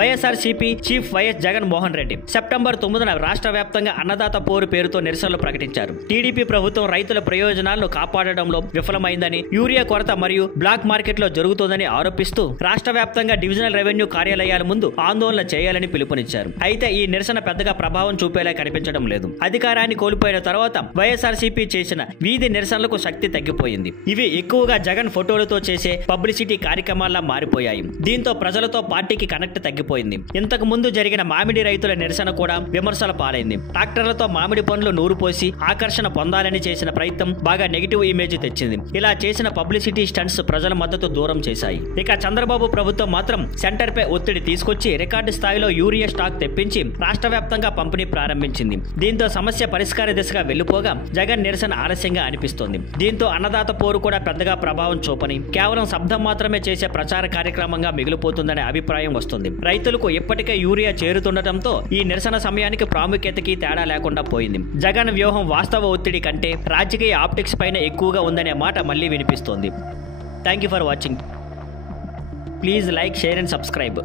YSRCP chief YS Jagan Mohan Reddy September 9న రాష్ట్ర వ్యాప్తంగా అన్నదాత పోరు పేరుతో నిరసనలు ప్రకటించారు. టీడీపీ ప్రభుత్వం రైతుల ప్రయోజనాలను కాపాడడంలో విఫలమైందని, యూరియా కొరత మరియు బ్లాక్ మార్కెట్ లో జరుగుతోందని ఆరోపిస్తూ రాష్ట్ర వ్యాప్తంగా డివిజనల్ రెవెన్యూ కార్యాలయాల ముందు ఆందోళన చేయాలని పిలుపునిచ్చారు. అయితే ఈ నిరసన పెద్దగా ప్రభావం చూపేలా కనిపించడం లేదు. అధికారాన్ని కోల్పోయిన తర్వాత వైఎస్ఆర్సీపీ చేసిన వీధి నిరసనలకు శక్తి తగ్గిపోయింది. ఇవి ఎక్కువగా జగన్ ఫోటోలతో చేసే పబ్లిసిటీ కార్యక్రమాల్లా మారిపోయాయి. దీంతో ప్రజలతో పార్టీకి కనెక్ట్ తగ్గిపోయింది. ఇంతకు ముందు జరిగిన మామిడి రైతుల నిరసన కూడా విమర్శల పాలైంది. ట్రాక్టర్లతో మామిడి పండ్లు నూరు పోసి ఆకర్షణ పొందాలని చేసిన ప్రయత్నం బాగా నెగిటివ్ ఇమేజ్ తెచ్చింది. ఇలా చేసిన పబ్లిసిటీ స్టంట్స్ ప్రజల మద్దతు దూరం చేశాయి. ఇక చంద్రబాబు ప్రభుత్వం మాత్రం సెంటర్ పై ఒత్తిడి తీసుకొచ్చి రికార్డు స్థాయిలో యూరియా స్టాక్ తెప్పించి రాష్ట్ర వ్యాప్తంగా పంపిణీ ప్రారంభించింది. దీంతో సమస్య పరిష్కార దిశగా వెళ్లిపోగా జగన్ నిరసన ఆలస్యంగా అనిపిస్తోంది. దీంతో అన్నదాత పోరు కూడా పెద్దగా ప్రభావం చూపని, కేవలం శబ్దం మాత్రమే చేసే ప్రచార కార్యక్రమంగా మిగిలిపోతుందనే అభిప్రాయం వస్తుంది. రైతులకు ఇప్పటికే యూరియా చేరుతుండటంతో ఈ నిరసన సమయానికి ప్రాముఖ్యతకి తేడా లేకుండా పోయింది. జగన్ వ్యూహం వాస్తవ ఒత్తిడి కంటే రాజకీయ ఆప్టిక్స్ పైన ఎక్కువగా ఉందనే మాట మళ్లీ వినిపిస్తోంది. Thank you for watching. Please like, share and subscribe.